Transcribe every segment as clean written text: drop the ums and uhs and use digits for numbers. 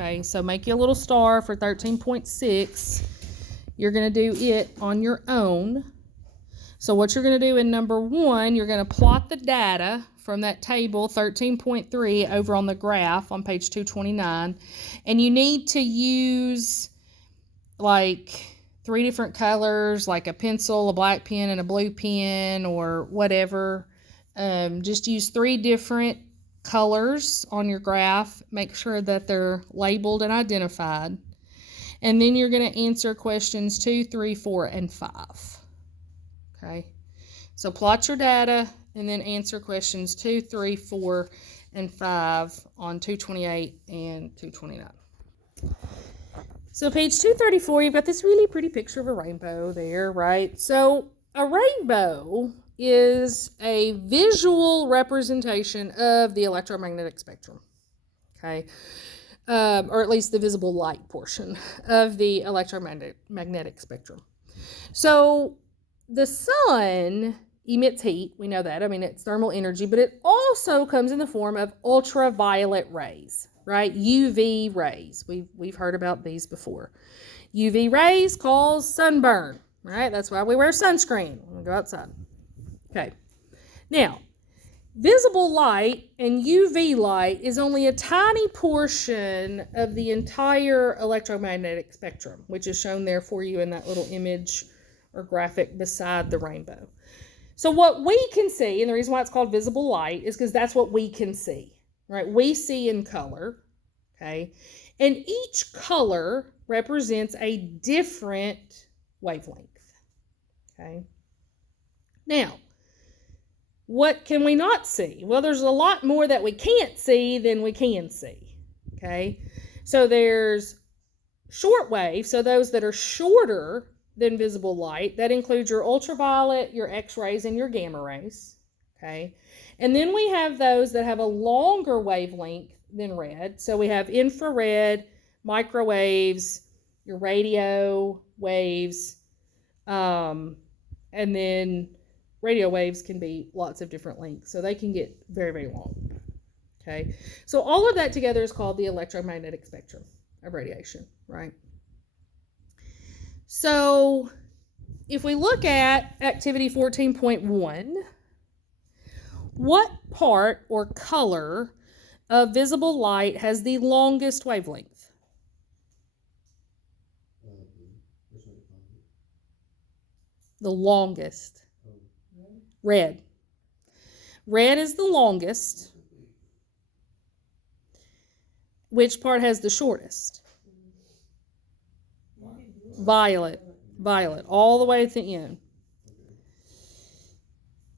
Okay, so make you a little star for 13.6. You're going to do it on your own. So what you're going to do in number 1, you're going to plot the data from that table 13.3 over on the graph on page 229. And you need to use like 3 different colors, like a pencil, a black pen, and a blue pen, or whatever. Just use 3 different colors on your graph. Make sure that they're labeled and identified. And then you're going to answer questions 2, 3, 4, and 5. Okay, so plot your data and then answer questions 2, 3, 4, and 5 on 228 and 229. So page 234, you've got this really pretty picture of a rainbow there, right? So a rainbow is a visual representation of the electromagnetic spectrum, okay? Or at least the visible light portion of the electromagnetic spectrum. So the sun emits heat, we know that. I mean, it's thermal energy, but it also comes in the form of ultraviolet rays, right? UV rays. We've heard about these before. UV rays cause sunburn, right? That's why we wear sunscreen when we go outside. Okay. Now, visible light and UV light is only a tiny portion of the entire electromagnetic spectrum, which is shown there for you in that little image or graphic beside the rainbow. So what we can see, and the reason why it's called visible light is because that's what we can see, right? We see in color, okay? And each color represents a different wavelength, okay? Now, what can we not see? Well, there's a lot more that we can't see than we can see, okay? So there's short wave, so those that are shorter than visible light. That includes your ultraviolet, your X-rays, and your gamma rays, okay? And then we have those that have a longer wavelength than red. So we have infrared, microwaves, your radio waves, and then radio waves can be lots of different lengths. So they can get very, very long, okay? So all of that together is called the electromagnetic spectrum of radiation, right? So if we look at activity 14.1, what part or color of visible light has the longest wavelength? The longest. Red. Red is the longest. Which part has the shortest? Violet. Violet, all the way at the end.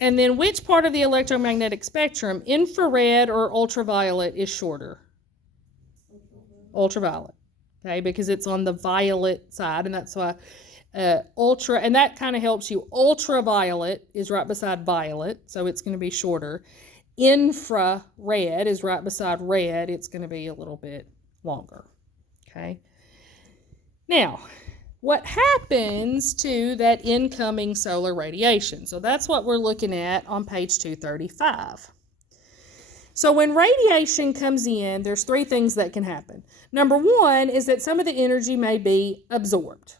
And then which part of the electromagnetic spectrum, infrared or ultraviolet, is shorter? Ultraviolet. Okay, because it's on the violet side, and that's why and that kind of helps you. Ultraviolet is right beside violet, so it's going to be shorter. Infrared is right beside red. It's going to be a little bit longer. Okay. Now, what happens to that incoming solar radiation? So that's what we're looking at on page 235. So when radiation comes in, there's 3 things that can happen. Number 1 is that some of the energy may be absorbed.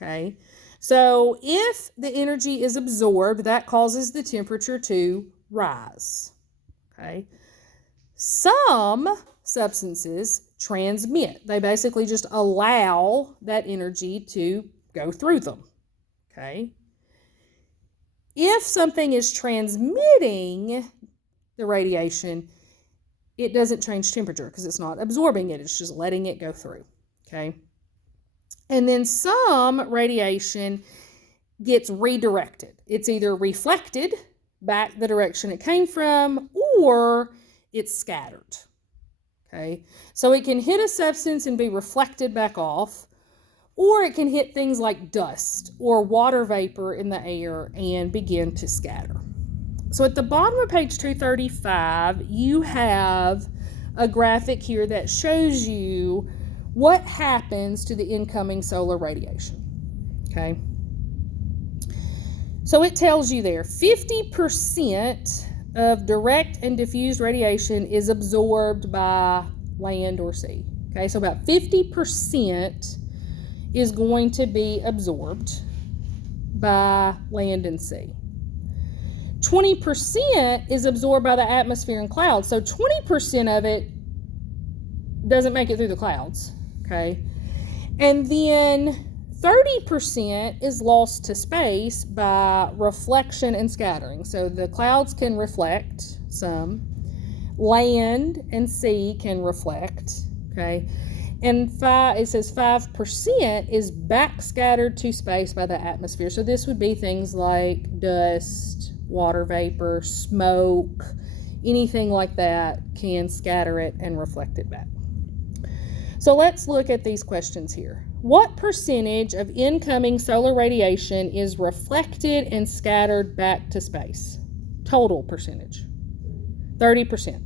Okay, so if the energy is absorbed, that causes the temperature to rise. Okay, some substances transmit. They basically just allow that energy to go through them. Okay, if something is transmitting the radiation, it doesn't change temperature because it's not absorbing it, it's just letting it go through. Okay. And then some radiation gets redirected. It's either reflected back the direction it came from, or it's scattered. Okay, so it can hit a substance and be reflected back off, or it can hit things like dust or water vapor in the air and begin to scatter. So at the bottom of page 235, you have a graphic here that shows you what happens to the incoming solar radiation. Okay, so it tells you there 50% of direct and diffused radiation is absorbed by land or sea. Okay, so about 50% is going to be absorbed by land and sea. 20% is absorbed by the atmosphere and clouds. So 20% of it doesn't make it through the clouds. Okay, and then 30% is lost to space by reflection and scattering. So the clouds can reflect some, land and sea can reflect, okay? And it says 5% is backscattered to space by the atmosphere. So this would be things like dust, water vapor, smoke, anything like that can scatter it and reflect it back. So let's look at these questions here. What percentage of incoming solar radiation is reflected and scattered back to space? Total percentage. 30%.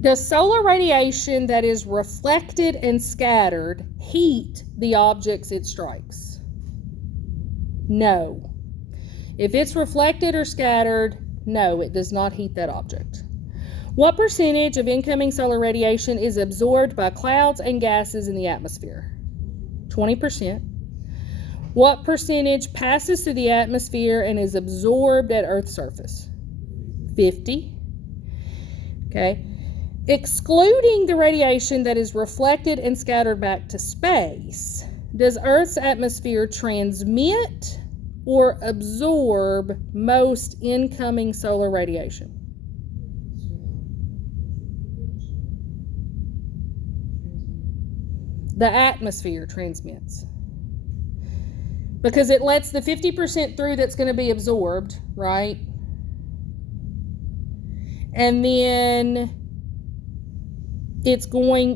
Does solar radiation that is reflected and scattered heat the objects it strikes? No. If it's reflected or scattered, no, it does not heat that object. What percentage of incoming solar radiation is absorbed by clouds and gases in the atmosphere? 20%. What percentage passes through the atmosphere and is absorbed at Earth's surface? 50. Okay. Excluding the radiation that is reflected and scattered back to space, does Earth's atmosphere transmit or absorb most incoming solar radiation? The atmosphere transmits. Because it lets the 50% through that's going to be absorbed, right? And then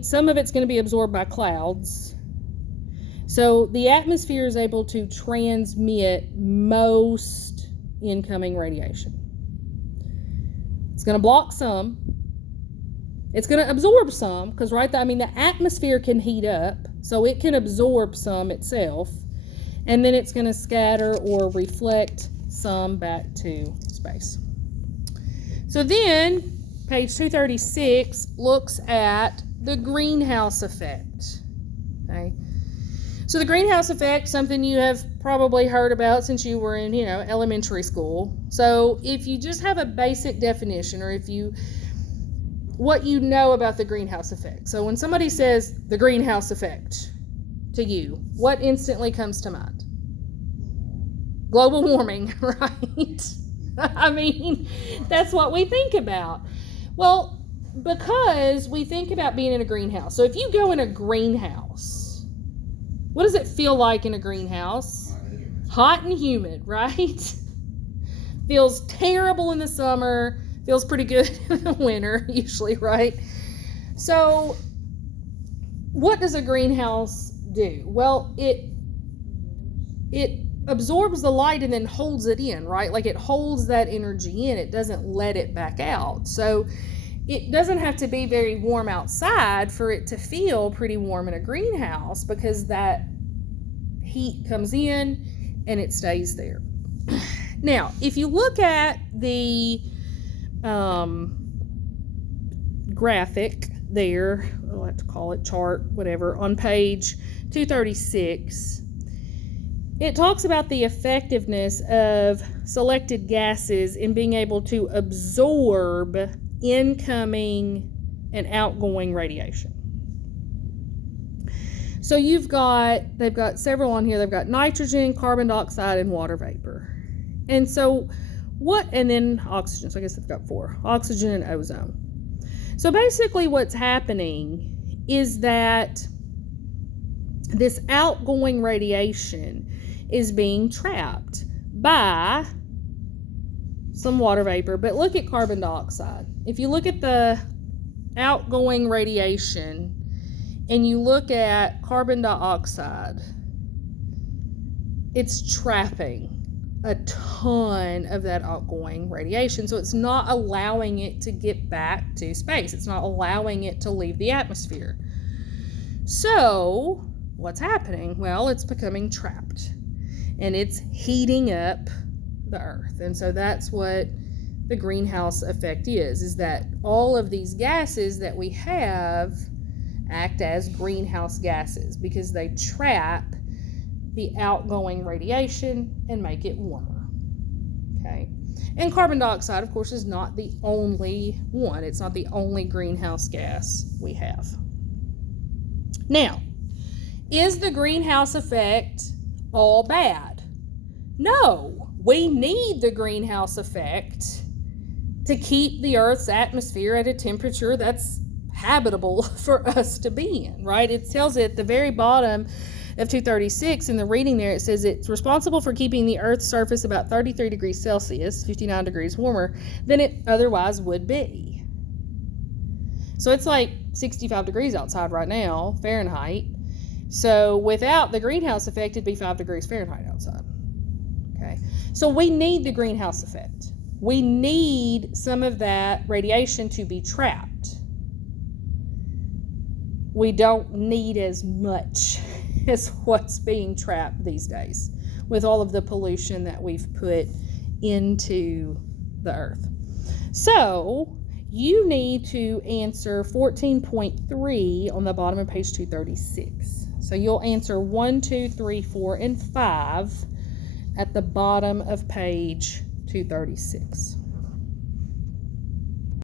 some of it's going to be absorbed by clouds. So the atmosphere is able to transmit most incoming radiation. It's going to block some. It's going to absorb some, because the atmosphere can heat up, so it can absorb some itself, and then it's going to scatter or reflect some back to space. So then, page 236 looks at the greenhouse effect. Okay. So the greenhouse effect, something you have probably heard about since you were in, elementary school. So if you just have a basic definition, or what you know about the greenhouse effect. So when somebody says the greenhouse effect to you, what instantly comes to mind? Global warming, right? That's what we think about. Well, because we think about being in a greenhouse. So if you go in a greenhouse, what does it feel like in a greenhouse? Hot and humid, right? Feels terrible in the summer. Feels pretty good in the winter, usually, right? So, what does a greenhouse do? Well, it absorbs the light and then holds it in, right? Like it holds that energy in. It doesn't let it back out. So, it doesn't have to be very warm outside for it to feel pretty warm in a greenhouse, because that heat comes in and it stays there. Now, if you look at the graphic there, I'll have to call it chart, whatever, on page 236, it talks about the effectiveness of selected gases in being able to absorb incoming and outgoing radiation. So they've got several on here. They've got nitrogen, carbon dioxide, and water vapor. And so and then oxygen. So I guess they've got 4. Oxygen and ozone. So basically what's happening is that this outgoing radiation is being trapped by some water vapor. But look at carbon dioxide. If you look at the outgoing radiation and you look at carbon dioxide, it's trapping a ton of that outgoing radiation. So it's not allowing it to get back to space. It's not allowing it to leave the atmosphere. So what's happening? Well, it's becoming trapped and it's heating up the Earth. And so that's what the greenhouse effect is that all of these gases that we have act as greenhouse gases because they trap the outgoing radiation and make it warmer. Okay. And carbon dioxide, of course, is not the only one. It's not the only greenhouse gas we have. Now, is the greenhouse effect all bad? No, we need the greenhouse effect to keep the Earth's atmosphere at a temperature that's habitable for us to be in, right? It tells it at the very bottom of 236 in the reading there, it says it's responsible for keeping the Earth's surface about 33 degrees Celsius, 59 degrees warmer than it otherwise would be. So it's like 65 degrees outside right now, Fahrenheit. So without the greenhouse effect, it'd be 5 degrees Fahrenheit outside. Okay, so we need the greenhouse effect. We need some of that radiation to be trapped. We don't need as much as what's being trapped these days with all of the pollution that we've put into the Earth. So you need to answer 14.3 on the bottom of page 236. So you'll answer 1, 2, 3, 4, and 5 at the bottom of page 236.